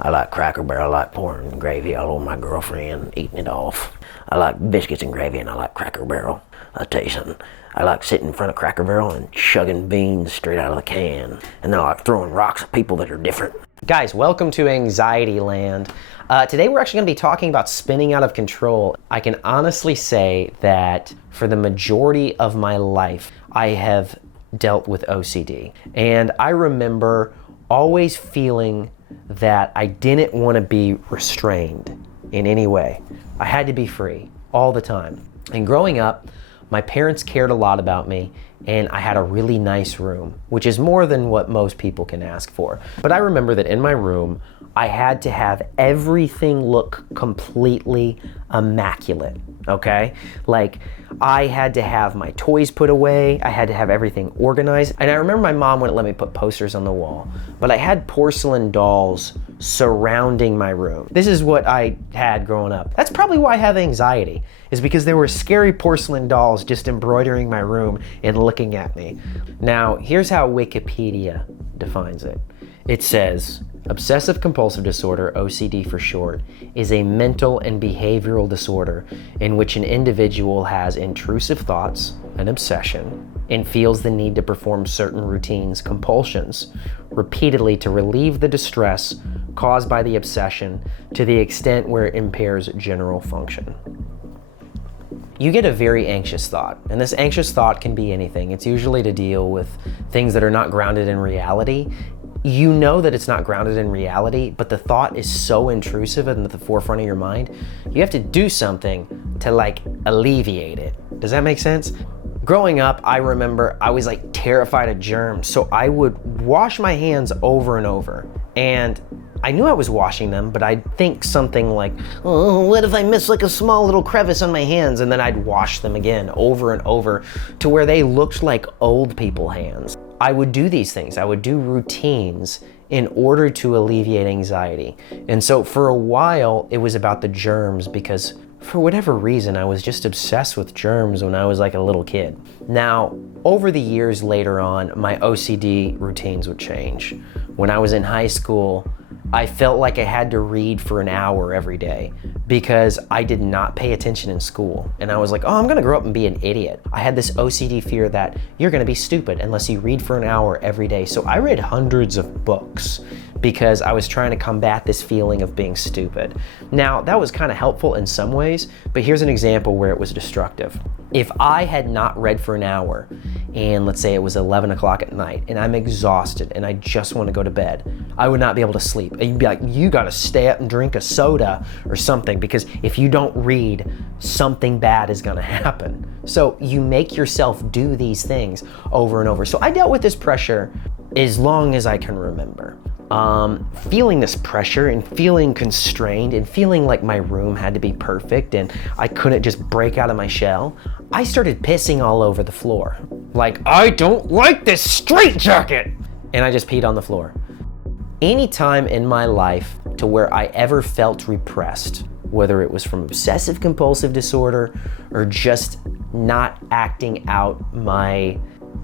I like Cracker Barrel. I like pouring gravy all over my girlfriend, eating it off. I like biscuits and gravy, and I like Cracker Barrel. I'll tell you something. I like sitting in front of Cracker Barrel and chugging beans straight out of the can. And then I like throwing rocks at people that are different. Guys, welcome to Anxiety Land. Today we're actually going to be talking about spinning out of control. I can honestly say that for the majority of my life, I have dealt with OCD. And I remember always feeling that I didn't want to be restrained in any way. I had to be free all the time. And growing up, my parents cared a lot about me, and I had a really nice room, which is more than what most people can ask for. But I remember that in my room, I had to have everything look completely immaculate, okay? Like, I had to have my toys put away, I had to have everything organized. And I remember my mom wouldn't let me put posters on the wall, but I had porcelain dolls surrounding my room. This is what I had growing up. That's probably why I have anxiety, is because there were scary porcelain dolls just embroidering my room and looking at me. Now, here's how Wikipedia defines it. It says, obsessive compulsive disorder, OCD for short, is a mental and behavioral disorder in which an individual has intrusive thoughts, an obsession, and feels the need to perform certain routines, compulsions, repeatedly to relieve the distress caused by the obsession to the extent where it impairs general function. You get a very anxious thought, and this anxious thought can be anything. It's usually to deal with things that are not grounded in reality. You know that it's not grounded in reality, but the thought is so intrusive and at the forefront of your mind, you have to do something to like alleviate it. Does that make sense? Growing up, I remember I was like terrified of germs, so I would wash my hands over and over. And I knew I was washing them, but I'd think something like, oh, what if I miss like a small little crevice on my hands? And then I'd wash them again over and over to where they looked like old people hands. I would do these things. I would do routines in order to alleviate anxiety. And so for a while, it was about the germs because for whatever reason, I was just obsessed with germs when I was like a little kid. Now, over the years later on, my OCD routines would change. When I was in high school, I felt like I had to read for an hour every day because I did not pay attention in school. And I was like, oh, I'm gonna grow up and be an idiot. I had this OCD fear that you're gonna be stupid unless you read for an hour every day. So I read hundreds of books because I was trying to combat this feeling of being stupid. Now, that was kind of helpful in some ways, but here's an example where it was destructive. If I had not read for an hour, and let's say it was 11 o'clock at night, and I'm exhausted and I just want to go to bed, I would not be able to sleep. And you'd be like, you gotta stay up and drink a soda or something, because if you don't read, something bad is gonna happen. So you make yourself do these things over and over. So I dealt with this pressure as long as I can remember. Feeling this pressure and feeling constrained and feeling like my room had to be perfect and I couldn't just break out of my shell, I started pissing all over the floor. Like, I don't like this straitjacket! And I just peed on the floor. Any time in my life to where I ever felt repressed, whether it was from obsessive compulsive disorder or just not acting out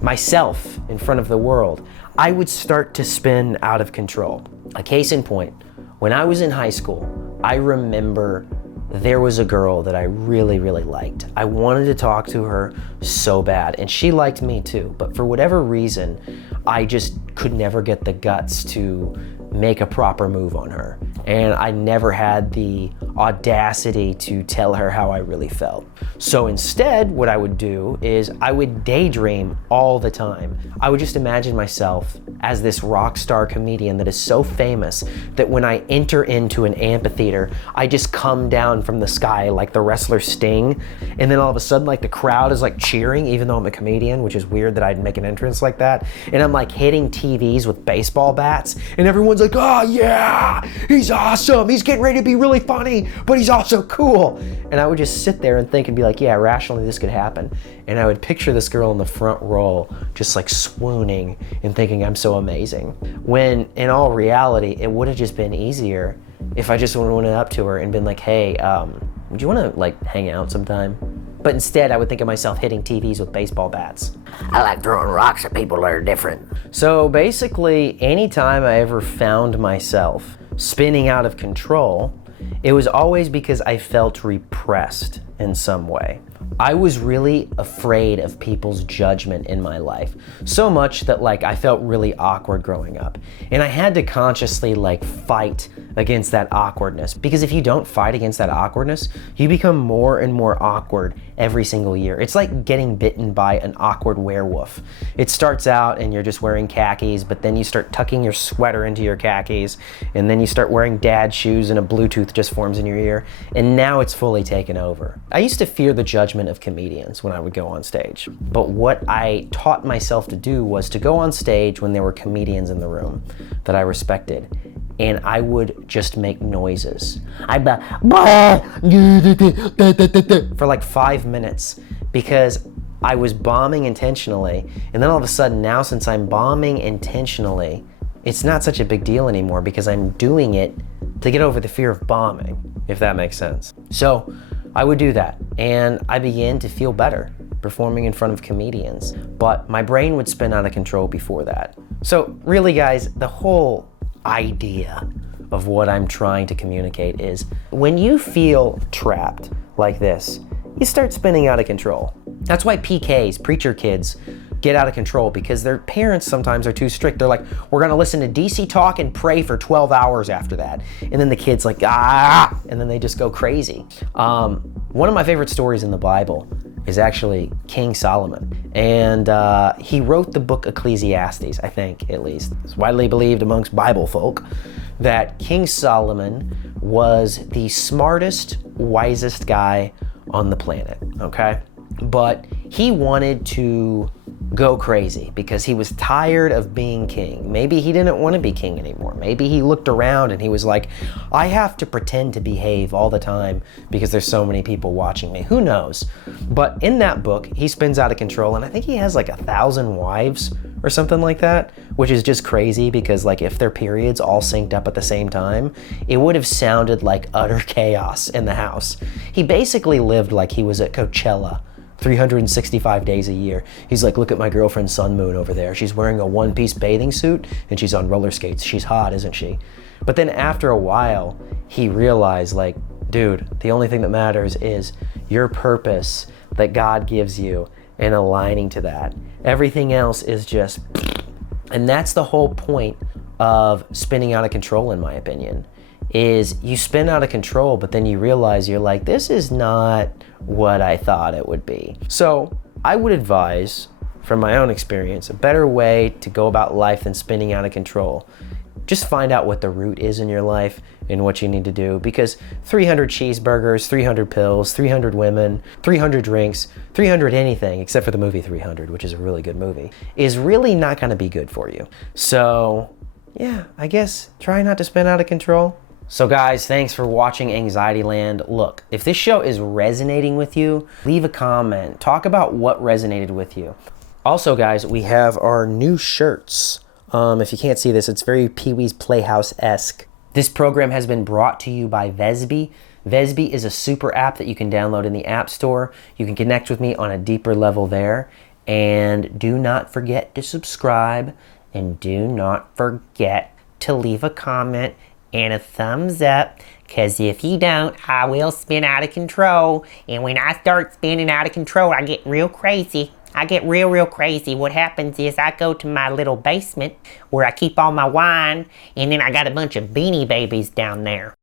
myself in front of the world, I would start to spin out of control. A case in point, when I was in high school, I remember there was a girl that I really, really liked. I wanted to talk to her so bad, and she liked me too, but for whatever reason, I just could never get the guts to make a proper move on her. And I never had the audacity to tell her how I really felt. So instead, what I would do is I would daydream all the time. I would just imagine myself as this rock star comedian that is so famous that when I enter into an amphitheater, I just come down from the sky like the wrestler Sting, and then all of a sudden like the crowd is like cheering even though I'm a comedian, which is weird that I'd make an entrance like that, and I'm like hitting TVs with baseball bats, and everyone's like, oh yeah, he's awesome, he's getting ready to be really funny, but he's also cool. And I would just sit there and think and be like, yeah, rationally this could happen. And I would picture this girl in the front row just like swooning and thinking I'm so amazing. When in all reality, it would have just been easier if I just went up to her and been like, hey, would you want to like hang out sometime? But instead, I would think of myself hitting TVs with baseball bats. I like throwing rocks at people that are different. So basically, anytime I ever found myself spinning out of control, it was always because I felt repressed in some way. I was really afraid of people's judgment in my life, so much that like I felt really awkward growing up. And I had to consciously like fight against that awkwardness, because if you don't fight against that awkwardness, you become more and more awkward every single year. It's like getting bitten by an awkward werewolf. It starts out and you're just wearing khakis, but then you start tucking your sweater into your khakis, and then you start wearing dad shoes and a Bluetooth just forms in your ear, and now it's fully taken over. I used to fear the judgment of comedians when I would go on stage, but what I taught myself to do was to go on stage when there were comedians in the room that I respected, and I would just make noises. I'd for like 5 minutes, because I was bombing intentionally, and then all of a sudden now, since I'm bombing intentionally, it's not such a big deal anymore because I'm doing it to get over the fear of bombing, if that makes sense. So I would do that, and I began to feel better performing in front of comedians, but my brain would spin out of control before that. So really, guys, the whole idea of what I'm trying to communicate is when you feel trapped like this, you start spinning out of control. That's why PKs, preacher kids, get out of control, because their parents sometimes are too strict. They're like, we're gonna listen to DC talk and pray for 12 hours after that. And then the kid's like, and then they just go crazy. One of my favorite stories in the Bible is actually King Solomon. And he wrote the book Ecclesiastes, I think, at least. It's widely believed amongst Bible folk that King Solomon was the smartest, wisest guy on the planet, okay? But he wanted to go crazy because he was tired of being king. Maybe he didn't want to be king anymore. Maybe he looked around and he was like, I have to pretend to behave all the time because there's so many people watching me. Who knows? But in that book, he spins out of control, and I think he has like 1,000 wives or something like that, which is just crazy because like if their periods all synced up at the same time, it would have sounded like utter chaos in the house. He basically lived like he was at Coachella 365 days a year. He's like, look at my girlfriend Sun Moon over there. She's wearing a one-piece bathing suit and she's on roller skates. She's hot, isn't she? But then after a while, he realized like, dude, the only thing that matters is your purpose that God gives you and aligning to that. Everything else is just, and that's the whole point of spinning out of control, in my opinion, is you spin out of control, but then you realize you're like, this is not what I thought it would be. So I would advise, from my own experience, a better way to go about life than spinning out of control. Just find out what the root is in your life and what you need to do, because 300 cheeseburgers, 300 pills, 300 women, 300 drinks, 300 anything, except for the movie 300, which is a really good movie, is really not gonna be good for you. So yeah, I guess try not to spin out of control. So guys, thanks for watching Anxiety Land. Look, if this show is resonating with you, leave a comment. Talk about what resonated with you. Also guys, we have our new shirts. If you can't see this, it's very Pee-wee's Playhouse-esque. This program has been brought to you by Vesby. Vesby is a super app that you can download in the App Store. You can connect with me on a deeper level there. And do not forget to subscribe. And do not forget to leave a comment and a thumbs up, because if you don't, I will spin out of control. And when I start spinning out of control, I get real crazy. I get real crazy. What happens is I go to my little basement where I keep all my wine, and then I got a bunch of Beanie Babies down there.